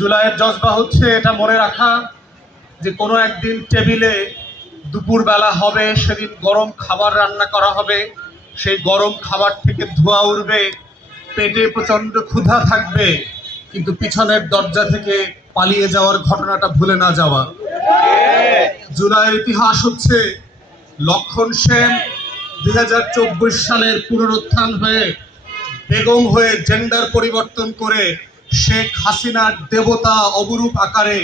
জুলাইয়ের জজবা হচ্ছে এটা মনে রাখা যে কোনো একদিন টেবিলে দুপুরবেলা হবে, সেদিন গরম খাবার রান্না করা হবে, সেই গরম খাবার থেকে ধোঁয়া উঠবে, পেটে প্রচণ্ড ক্ষুধা থাকবে, কিন্তু পিছনের দরজা থেকে পালিয়ে যাওয়ার ঘটনাটা ভুলে না যাওয়া। জুলাইয়ের ইতিহাস হচ্ছে লক্ষণ সেন 2024 সালের পুনরুত্থান হয়ে বেগম হয়ে জেন্ডার পরিবর্তন করে শেখ হাসিনার দেবতা অবরূপ আকারে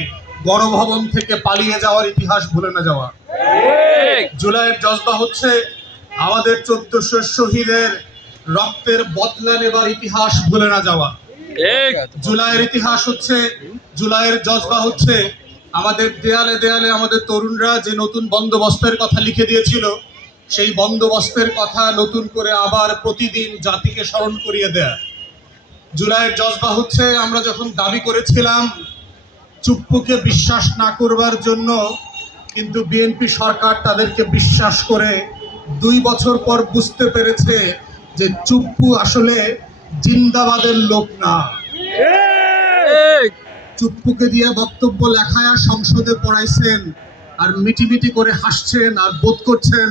গণভবন থেকে পালিয়ে যাওয়ার ইতিহাস ভুলে না যাওয়া। জুলাইয়ের জজবা হচ্ছে আমাদের 1400 শহীদের রক্তের বদলা নেবার ইতিহাস ভুলে না যাওয়া। জুলাইয়ের ইতিহাস হচ্ছে, জুলাইয়ের জজবা হচ্ছে আমাদের দেয়ালে দেয়ালে আমাদের তরুণরা যে নতুন বন্দোবস্তের কথা লিখে দিয়েছিল, সেই বন্দোবস্তের কথা নতুন করে আবার প্রতিদিন জাতিকে স্মরণ করিয়ে দেয়া। জুলাইয়ের জজবা হচ্ছে আমরা যখন দাবি করেছিলাম চুপ্পুকে বিশ্বাস না করবার জন্য, কিন্তু বিএনপি সরকার তাদেরকে বিশ্বাস করে 2 বছর পর বুঝতে পেরেছে যে চুপ্পু আসলে জিন্দাবাদের লোক না। চুপ্পুকে দিয়ে বক্তব্য লেখায়া সংসদে পড়াইছেন আর মিটিমিটি করে হাসছেন আর বোধ করছেন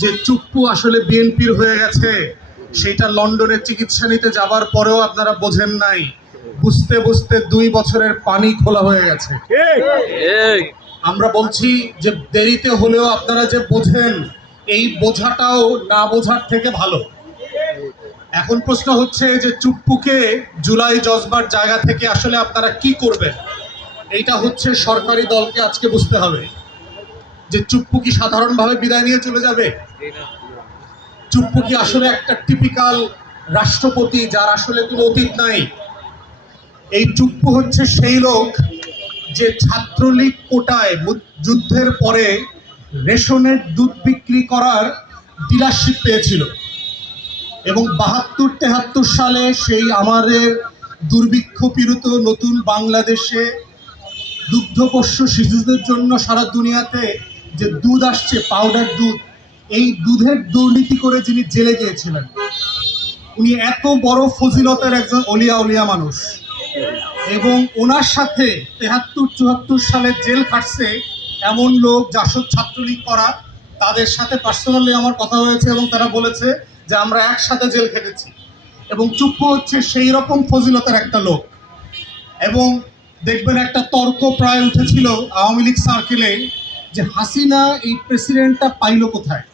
যে চুপ্পু আসলে বিএনপির হয়ে গেছে। সেটা লন্ডনে চিকিৎসা নিতে যাবার পরেও আপনারা বোঝেন নাই, বুঝতে বুঝতে 2 বছরের পানি খোলা হয়ে গেছে। আমরা বলছি যে দেরিতে হলেও আপনারা যে বোঝেন, এই বোঝাটাও না বোঝার থেকে ভালো। এখন প্রশ্ন হচ্ছে যে চুপ্পুকে জুলাই জজবার জায়গা থেকে আসলে আপনারা কি করবেন, এইটা হচ্ছে সরকারি দলকে আজকে বুঝতে হবে। যে চুপ্পু কি সাধারণভাবে বিদায় নিয়ে চলে যাবে? চুপ্পু কি আসলে একটা টিপিক্যাল রাষ্ট্রপতি যার আসলে কোনো অতীত নাই? এই চুপ্পু হচ্ছে সেই লোক যে ছাত্রলীগ কোটায় যুদ্ধের পরে রেশনের দুধ বিক্রি করার ডিলারশিপ পেয়েছিল এবং 72-73 সালে সেই আমাদের দুর্ভিক্ষ পীড়িত নতুন বাংলাদেশে দুগ্ধপোষ্য শিশুদের জন্য সারা দুনিয়াতে যে দুধ আসছে, পাউডার দুধ, এই দুধের দুর্নীতি করে যিনি জেলে গিয়েছিলেন, উনি এত বড় ফজিলতের একজন অলিয়া মানুষ এবং ওনার সাথে 73-74 সালে জেল খাটছে এমন লোক জাসদ ছাত্রলীগ করা, তাদের সাথে পার্সোনালি আমার কথা হয়েছে এবং তারা বলেছে যে আমরা একসাথে জেল খেটেছি। এবং চুপ্পু হচ্ছে সেই রকম ফজিলতের একটা লোক। এবং দেখবেন একটা তর্ক প্রায় উঠেছিল আওয়ামী লীগ সার্কেলে যে হাসিনা এই প্রেসিডেন্টটা পাইল কোথায়।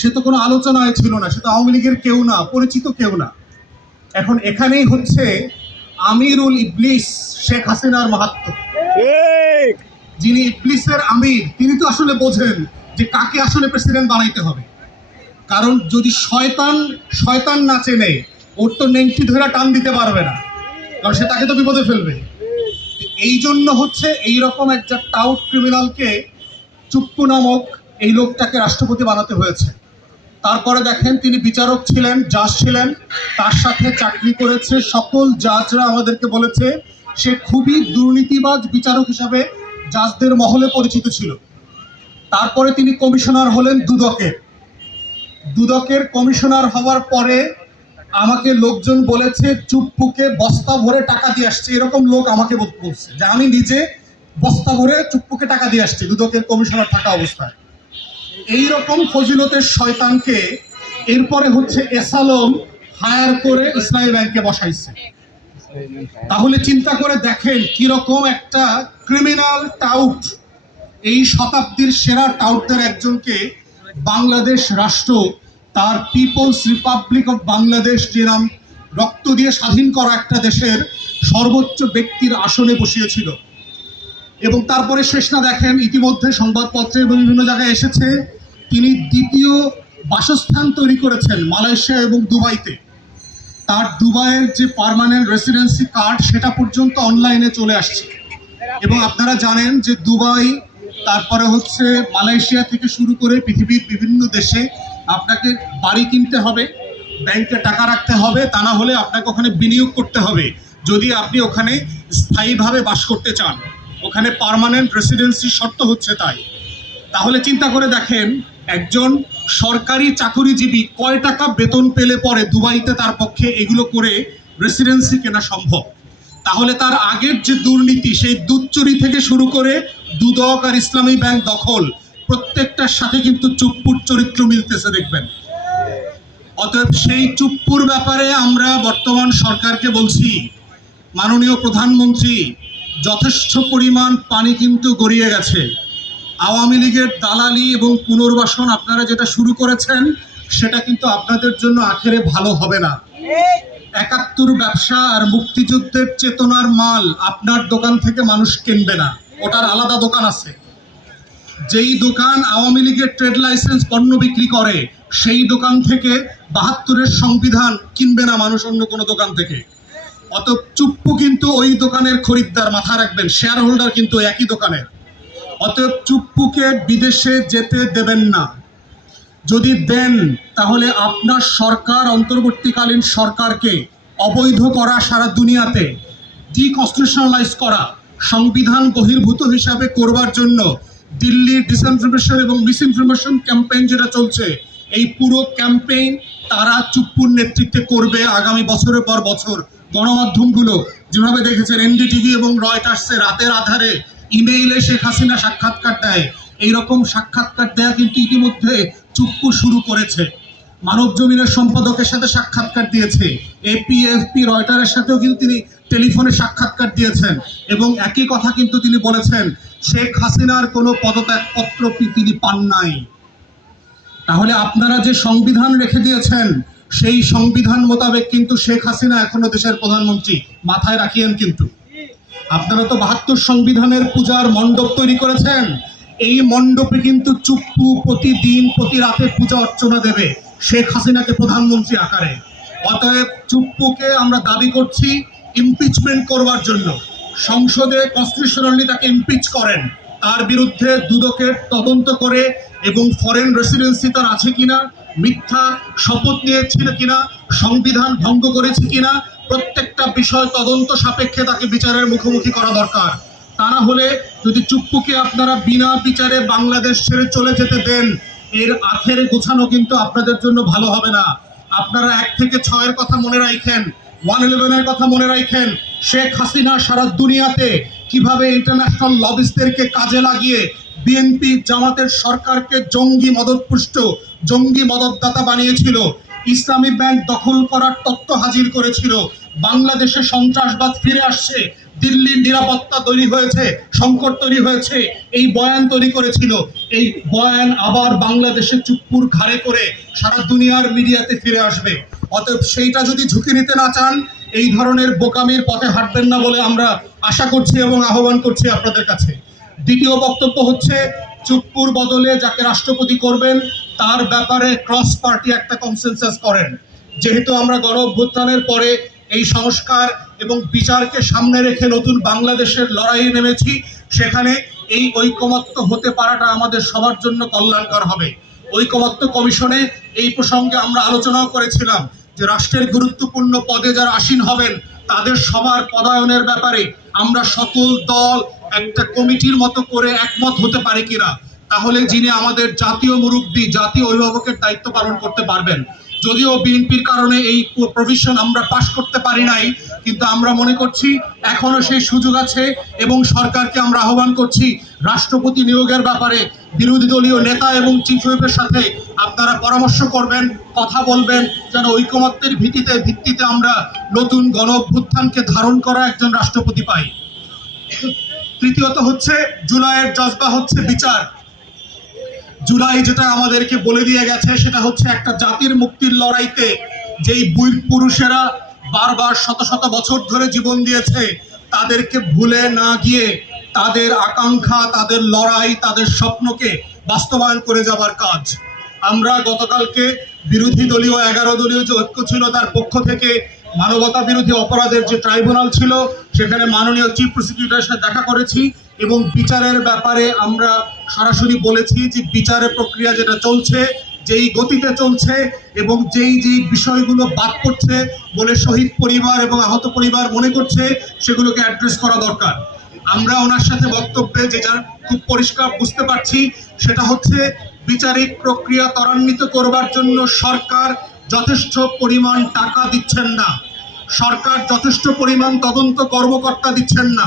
সে তো কোনো আলোচনায় ছিল না, সে তো আওয়ামী লীগের কেউ না, পরিচিত কেউ না। এখন এখানেই হচ্ছে আমিরুল ইবলিস শেখ হাসিনার মাহাত্ম্য। যিনি ইবলিসের আমির, তিনি তো আসলে বোঝেন যে কাকে আসলে প্রেসিডেন্ট বানাইতে হবে। কারণ যদি শয়তান না চেনে, ওর তো নেংটি ধরে টান দিতে পারবে না, কারণ সে তাকে তো বিপদে ফেলবে। এই জন্য হচ্ছে এইরকম একটা টাউট ক্রিমিনালকে, চুপ্পু নামক এই লোকটাকে রাষ্ট্রপতি বানাতে হয়েছে। তারপরে দেখেন তিনি বিচারক ছিলেন, জাজ ছিলেন, তার সাথে চাকরি করেছে সকল জাজরা আমাদেরকে বলেছে সে খুবই দুর্নীতিবাজ বিচারক হিসাবে জাজদের মহলে পরিচিত ছিল। তারপরে তিনি কমিশনার হলেন দুদকের কমিশনার হওয়ার পরে আমাকে লোকজন বলেছে চুপ্পুকে বস্তা ভরে টাকা দিয়ে আসছে। এরকম লোক আমাকে বলছে যে আমি নিজে বস্তা ভরে চুপ্পুকে টাকা দিয়ে আসছি দুদকের কমিশনার থাকা অবস্থায়। এইরকম ফজিলতের শয়তানকে এরপরে হচ্ছে এসালম হায়ার করে ইসলামী ব্যাংকে বসাইছে। তাহলে চিন্তা করে দেখেন কিরকম একটা ক্রিমিনাল টাউট, এই শতাব্দীর সেরা টাউটদের একজনকে বাংলাদেশ রাষ্ট্র তার পিপলস রিপাবলিক অফ বাংলাদেশ, যে নাম রক্ত দিয়ে স্বাধীন করা একটা দেশের সর্বোচ্চ ব্যক্তির আসনে বসিয়েছিল। এবং তারপরে শেষ না দেখেন, ইতিমধ্যে সংবাদপত্রে এবং বিভিন্ন জায়গায় এসেছে তিনি দ্বিতীয় বাসস্থান তৈরি করেছেন মালয়েশিয়া এবং দুবাইতে। তার দুবাইয়ের যে পার্মানেন্ট রেসিডেন্সি কার্ড সেটা পর্যন্ত অনলাইনে চলে আসছে। এবং আপনারা জানেন যে দুবাই, তারপরে হচ্ছে মালয়েশিয়া থেকে শুরু করে পৃথিবীর বিভিন্ন দেশে আপনাকে বাড়ি কিনতে হবে, ব্যাংকে টাকা রাখতে হবে, তা না হলে আপনাকে ওখানে বিনিয়োগ করতে হবে যদি আপনি ওখানে স্থায়ীভাবে বাস করতে চান। ওখানে পার্মানেন্ট রেসিডেন্সি শর্ত হচ্ছে তাই। তাহলে চিন্তা করে দেখেন একজন সরকারি চাকরিজীবী কয় টাকা বেতন পেলে পরে দুবাইতে তার পক্ষে এগুলো করে রেসিডেন্সি কেনা সম্ভব। তাহলে তার আগের যে দুর্নীতি, সেই দুধ চুরি থেকে শুরু করে দুদক আর ইসলামী ব্যাংক দখল, প্রত্যেকটার সাথে কিন্তু চুপ্পুর চরিত্র মিলতেছে দেখবেন। অতএব সেই চুপ্পুর ব্যাপারে আমরা বর্তমান সরকারকে বলছি, মাননীয় প্রধানমন্ত্রী, যথেষ্ট পরিমাণ পানি কিন্তু গড়িয়ে গেছে। আওয়ামী লীগের দালালি এবং পুনর্বাসন আপনারা যেটা শুরু করেছেন, সেটা কিন্তু আপনাদের জন্য আখেরে ভালো হবে না। ৭১ ব্যবসা আর মুক্তিযুদ্ধের চেতনার মাল আপনার দোকান থেকে মানুষ কিনবে না, ওটার আলাদা দোকান আছে। যেই দোকান আওয়ামী লীগের ট্রেড লাইসেন্স পণ্য বিক্রি করে, সেই দোকান থেকে ৭২-এর সংবিধান কিনবে না মানুষ অন্য কোনো দোকান থেকে। অত চুপ্পু কিন্তু ওই দোকানের খরিদ্দার, মাথা রাখবেন, শেয়ার হোল্ডার কিন্তু একই দোকানের। অতএব চুপ্পুকে বিদেশে যেতে দেবেন না। যদি দেন তাহলে আপনার সরকার, অন্তর্বর্তীকালীন সরকারকে অবৈধ করা, সারা দুনিয়াতে ডিকনস্টিটিউশনালাইজ করা, সংবিধান বহির্ভূত হিসাবে করবার জন্য দিল্লি ডিসইনফরমেশন এবং মিসইনফরমেশন ক্যাম্পেইন যেটা চলছে, এই পুরো ক্যাম্পেইন তারা চুপ্পুর নেতৃত্বে করবে আগামী বছরের পর বছর। গণমাধ্যমগুলো যেভাবে দেখেছেন, এনডিটিভি এবং রয়টার্সে রাতের আধারে ইমেইলে শেখ হাসিনা সাক্ষাৎকার দেয়, এইরকম সাক্ষাৎকার দেয়া কিন্তু ইতিমধ্যে চুপ্পু শুরু করেছে। মানব জমিনের সম্পাদকের সাথে সাক্ষাৎকার দিয়েছে, এপিএফপি রয়টারের সাথেও কিন্তু তিনি টেলিফোনে সাক্ষাৎকার দিয়েছেন, এবং একই কথা কিন্তু তিনি বলেছেন শেখ হাসিনার কোনো পদত্যাগপত্র তিনি পান নাই। তাহলে আপনারা যে সংবিধান রেখে দিয়েছেন, সেই সংবিধান মোতাবেক কিন্তু শেখ হাসিনা এখনো দেশের প্রধানমন্ত্রী, মাথায় রাখিয়েন। কিন্তু আপনারা তো ৭২ সংবিধানের পূজার মণ্ডপ তৈরি করেছেন, এই মণ্ডপে কিন্তু চুপ্পু প্রতিদিন প্রতি রাতে পূজা অর্চনা দেবে শেখ হাসিনাকে প্রধানমন্ত্রী আকারে। অতএব চুপ্পুকে আমরা দাবি করছি ইমপিচমেন্ট করবার জন্য। সংসদে কনস্টিটিউশনালি তাকে ইমপিচ করেন, তার বিরুদ্ধে দুদকের তদন্ত করে, এবং ফরেন রেসিডেন্সি তার আছে কিনা, মিথ্যা শপথ নিয়েছিল কিনা, সংবিধান ভঙ্গ করেছে কিনা, প্রত্যেকটা বিষয় তদন্ত সাপেক্ষে তাকে বিচারের মুখোমুখি করা দরকার। তা না হলে যদি চুপ্পুকে আপনারা বিনা বিচারে বাংলাদেশ ছেড়ে চলে যেতে দেন, এর আখেরে গোছানো কিন্তু আপনাদের জন্য ভালো হবে না। আপনারা ১ থেকে ৬-এর কথা মনে রাখেন, 111-এর কথা মনে রাখেন, শেখ হাসিনা সারা দুনিয়াতে কিভাবে ইন্টারন্যাশনাল লবিস্টদেরকে কাজে লাগিয়ে বিএনপি জামাতের সরকারকে জঙ্গি মদতপুষ্ট, জঙ্গি মদতদাতা বানিয়েছিল, ইসলামী ব্যাংক দখল করার তত্ত্ব হাজির করেছিল, বাংলাদেশে সন্ত্রাসবাদ ফিরে আসছে, দিল্লির নিরাপত্তা তৈরি হয়েছে, সংকট তৈরি হয়েছে, এই বয়ান তৈরি করেছিল। এই বয়ান আবার বাংলাদেশে চুপ্পুর ঘাড়ে করে সারা দুনিয়ার মিডিয়াতে ফিরে আসবে। অতএব সেইটা যদি ঝুঁকি নিতে না চান, এই ধরনের বোকামির পথে হাঁটবেন না বলে আমরা আশা করছি এবং আহ্বান করছি আপনাদের কাছে। দ্বিতীয় বক্তব্য হচ্ছে, চুপ্পুর বদলে যাকে রাষ্ট্রপতি করবেন তার ব্যাপারে ক্রস পার্টি একটা কনসেনসাস করেন। যেহেতু আমরা গণ অভ্যুত্থানের পরে এই সংস্কার এবং বিচারকে সামনে রেখে নতুন বাংলাদেশের লড়াইয়ে নেমেছি, সেখানে এই ঐকমত্য হতে পারাটা আমাদের সবার জন্য কল্যাণকর হবে। ঐকমত্য কমিশনে এই প্রসঙ্গে আমরা আলোচনাও করেছিলাম যে রাষ্ট্রের গুরুত্বপূর্ণ পদে যারা আসীন হবেন, তাদের সবার পদায়নের ব্যাপারে আমরা সকল দল একটা কমিটির মতো করে একমত হতে পারে কিনা, তাহলে যিনি আমাদের জাতীয় মুরব্বী, জাতীয় অভিভাবকের দায়িত্ব পালন করতে পারবেন। যদিও বিএনপির কারণে এই প্রভিশন আমরা পাশ করতে পারি নাই, কিন্তু আমরা মনে করছি এখনো সেই সুযোগ আছে, এবং সরকারকে আমরা আহ্বান করছি রাষ্ট্রপতি নিয়োগের ব্যাপারে বিরোধী দলীয় নেতা এবং চিফ হুইপের সাথে আপনারা পরামর্শ করবেন, কথা বলবেন, যেন ঐকমত্যের ভিত্তিতে আমরা নতুন গণ অভ্যুত্থানকে ধারণ করা একজন রাষ্ট্রপতি পাই। তৃতীয়ত হচ্ছে, জুলাইয়ের জজবা হচ্ছে বিচার। জুলাই যেটা আমাদেরকে বলে দিয়ে গেছে, সেটা হচ্ছে একটা জাতির মুক্তির লড়াইতে যেই বীর পুরুষেরা বারবার শত শত বছর ধরে জীবন দিয়েছে, তাদেরকে ভুলে না গিয়ে তাদের আকাঙ্ক্ষা, তাদের লড়াই, তাদের স্বপ্নকে বাস্তবায়ন করে যাবার কাজ। আমরা গতকালকে বিরোধী দলীয় 11 দলীয় যে ঐক্য ছিল, তার পক্ষ থেকে মানবতা বিরোধী অপরাধের যে ট্রাইব্যুনাল ছিল, সেখানে মাননীয় চিফ প্রসিকিউটরের সাথে দেখা করেছি, এবং বিচারের ব্যাপারে আমরা সরাসরি বলেছি যে বিচারের প্রক্রিয়া যেটা চলছে, যেই গতিতে চলছে, এবং যেই বিষয়গুলো বাদ পড়ছে বলে শহীদ পরিবার এবং আহত পরিবার মনে করছে, সেগুলোকে অ্যাড্রেস করা দরকার। আমরা ওনার সাথে বক্তব্যে যেটা খুব পরিষ্কার বুঝতে পারছি, সেটা হচ্ছে বিচারিক প্রক্রিয়া ত্বরান্বিত করবার জন্য সরকার যথেষ্ট পরিমাণ টাকা দিচ্ছেন না। সরকার যথেষ্ট পরিমাণ তদন্ত কর্মকর্তা দিচ্ছেন না,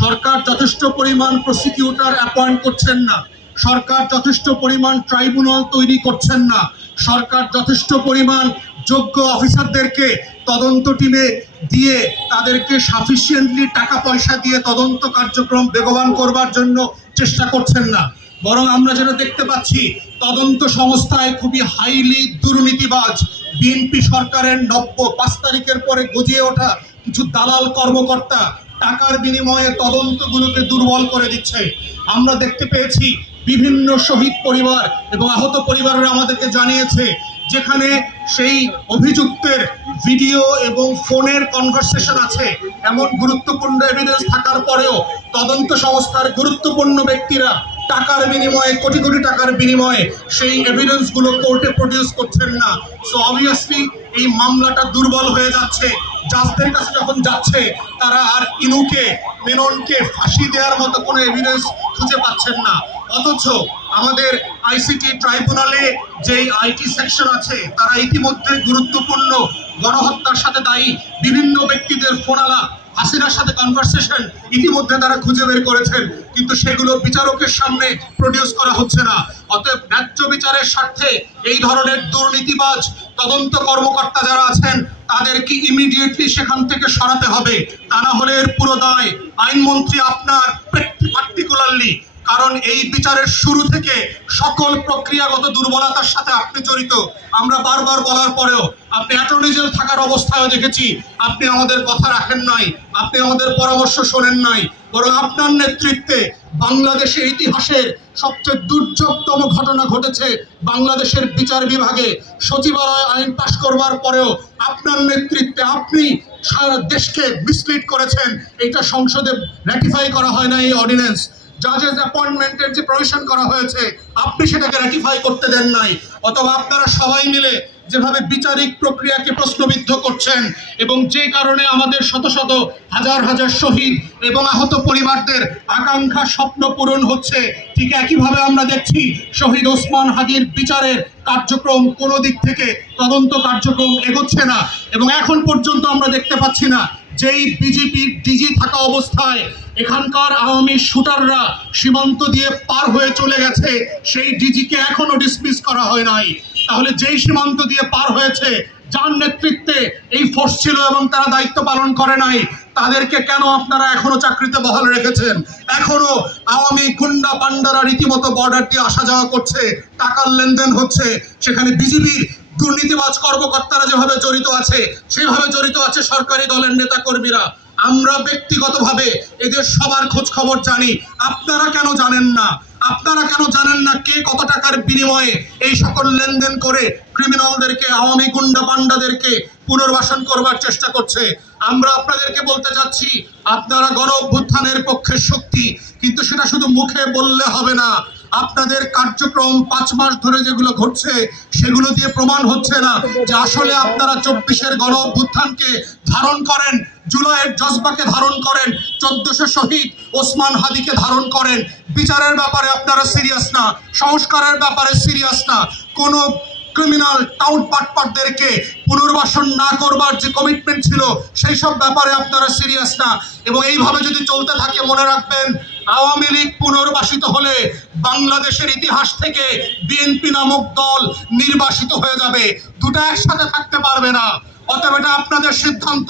সরকার যথেষ্ট পরিমাণ প্রসিকিউটর অ্যাপয়েন্ট করছেন না, সরকার যথেষ্ট পরিমাণ ট্রাইব্যুনাল তৈরি করছেন না, সরকার যথেষ্ট পরিমাণ যোগ্য অফিসারদেরকে তদন্ত টিমে দিয়ে তাদেরকে সাফিসিয়েন্টলি টাকা পয়সা দিয়ে তদন্ত কার্যক্রম বেগবান করবার জন্য চেষ্টা করছেন না। বরং আমরা যেটা দেখতে পাচ্ছি, তদন্ত সংস্থায় খুবই হাইলি দুর্নীতিবাজ বিএনপি সরকারের 5 তারিখের পরে গজিয়ে ওঠা কিছু দালাল কর্মকর্তা টাকার বিনিময়ে তদন্তগুলোকে দুর্বল করে দিচ্ছে। আমরা দেখতে পেয়েছি বিভিন্ন শহীদ পরিবার এবং আহত পরিবাররা আমাদেরকে জানিয়েছে, যেখানে সেই অভিযুক্তের ভিডিও এবং ফোনের কনভারসেশন আছে, এমন গুরুত্বপূর্ণ এভিডেন্স থাকার পরেও তদন্ত সংস্থার গুরুত্বপূর্ণ ব্যক্তিরা টাকার বিনিময়ে, কোটি কোটি টাকার বিনিময়ে সেই এভিডেন্সগুলো কোর্টে প্রডিউস করছেন না। সো অবভিয়াসলি এই মামলাটা দুর্বল হয়ে যাচ্ছে। জাজদের কাছে যখন যাচ্ছে, তারা আর ইনুকে, মেননকে ফাঁসি দেওয়ার মতো কোনো এভিডেন্স খুঁজে পাচ্ছেন না। অথচ আমাদের আইসিটি ট্রাইব্যুনালে যেই আইটি সেকশন আছে, তারা ইতিমধ্যে গুরুত্বপূর্ণ গণহত্যার সাথে দায়ী বিভিন্ন ব্যক্তিদের ফোনালাপ, হাসিনার সাথে কনভারসেশন ইতিমধ্যে তারা খুঁজে বের করেছেন, কিন্তু সেগুলো বিচারকের সামনে প্রডিউস করা হচ্ছে না। অতএব ন্যায্য বিচারের স্বার্থে এই ধরনের দুর্নীতিবাজ তদন্ত কর্মকর্তা যারা আছেন, তাদেরকে ইমিডিয়েটলি সেখান থেকে সরাতে হবে। তা না হলে এর পুরো দায় আইনমন্ত্রী আপনার, পার্টিকুলারলি, কারণ এই বিচারের শুরু থেকে সকল প্রক্রিয়াগত দুর্বলতার সাথে আপনি জড়িত। আমরা বারবার বলার পরেও আপনি অ্যাটর্নি জেনারেল থাকার অবস্থায়ও দেখেছি আপনি আমাদের কথা রাখেন নাই, আপনি আমাদের পরামর্শ শোনেন নাই, বরং আপনার নেতৃত্বে বাংলাদেশের ইতিহাসের সবচেয়ে দুর্যোগতম ঘটনা ঘটেছে। বাংলাদেশের বিচার বিভাগে সচিবালয় আইন পাশ করবার পরেও আপনার নেতৃত্বে আপনি সারা দেশকে মিসলিড করেছেন। এটা সংসদে র্যাটিফাই করা হয় না, এই অর্ডিন্যান্স। জাজেস অ্যাপয়েন্টমেন্টের যে প্রভিশন করা হয়েছে, আপনি সেটাকে র্যাটিফাই করতে দেন নাই। অথবা আপনারা সবাই মিলে যেভাবে বিচারিক প্রক্রিয়াকে প্রশ্নবিদ্ধ করছেন এবং যে কারণে আমাদের শত শত হাজার হাজার শহীদ এবং আহত পরিবারদের আকাঙ্ক্ষা স্বপ্ন পূরণ হচ্ছে, ঠিক একইভাবে আমরা দেখছি শহীদ ওসমান হাদির বিচারের কার্যক্রম কোনো দিক থেকে তদন্ত কার্যক্রম এগোচ্ছে না। এবং এখন পর্যন্ত আমরা দেখতে পাচ্ছি না যেই বিজেপির ডিজি থাকা অবস্থায় এখানকার আওয়ামী শুটাররা সীমান্ত দিয়ে পার হয়ে চলে গেছে, সেই ডিজিকে এখনো ডিসমিস করা হয় নাই। তাহলে যেই সীমান্ত দিয়ে পার হয়েছে, যার নেতৃত্বে এই ফোর্স ছিল এবং তারা দায়িত্ব পালন করে নাই, তাদেরকে কেন আপনারা এখনো চাকরিতে বহাল রেখেছেন? এখনো আওয়ামী গুন্ডা পান্ডারা রীতিমতো বর্ডার দিয়ে আসা যাওয়া করছে, টাকার লেনদেন হচ্ছে। সেখানে বিজেপির দুর্নীতিবাজ কর্মকর্তারা যেভাবে জড়িত আছে, সেভাবে জড়িত আছে সরকারি দলের নেতা কর্মীরা। আমরা ব্যক্তিগতভাবে এদের সবার খোঁজ খবর জানি, আপনারা কেন জানেন না? আপনারা কেন জানেন না কে কত টাকার বিনিময়ে এই সকল লেনদেন করে ক্রিমিনালদেরকে, আওয়ামী গুন্ডা পান্ডাদেরকে পুনর্বাসন করবার চেষ্টা করছে? আমরা আপনাদেরকে বলতে যাচ্ছি, আপনারা গণ অভ্যুত্থানের পক্ষের শক্তি, কিন্তু সেটা শুধু মুখে বললে হবে না। আপনাদের কার্যক্রম 5 মাস ধরে যেগুলো ঘটছে, সেগুলো দিয়ে প্রমাণ হচ্ছে না যে আসলে আপনারা 24-এর গণ অভ্যুত্থানকে ধারণ করেন, জুলাইয়ের জজবাকে ধারণ করেন, 1400 শহীদ ওসমান হাদিকে ধারণ করেন। বিচারের ব্যাপারে আপনারা সিরিয়াস না, সংস্কারের ব্যাপারে সিরিয়াস না, কোনো ক্রিমিনাল টাউন পাটপাটদেরকে পুনর্বাসন না করবার যে কমিটমেন্ট ছিল, সেই সব ব্যাপারে আপনারা সিরিয়াস না। এবং এইভাবে যদি চলতে থাকে, মনে রাখবেন, আওয়ামী লীগ পুনর্বাসিত হলে বাংলাদেশের ইতিহাস থেকে বিএনপি নামক দল নির্বাসিত হয়ে যাবে। দুটো একসাথে থাকতে পারবে না। অতএব এটা আপনাদের সিদ্ধান্ত,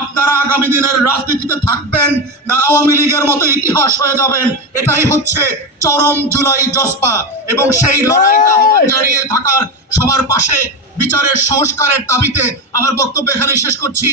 আপনারা আগামী দিনের রাজনীতিতে থাকবেন না আওয়ামী লীগের মতো ইতিহাস হয়ে যাবেন। এটাই হচ্ছে চরম জুলাই জজবা, এবং সেই লড়াইটা জানিয়ে থাকার সবার পাশে বিচারের সংস্কারের দাবিতে আমার বক্তব্য এখানে শেষ করছি।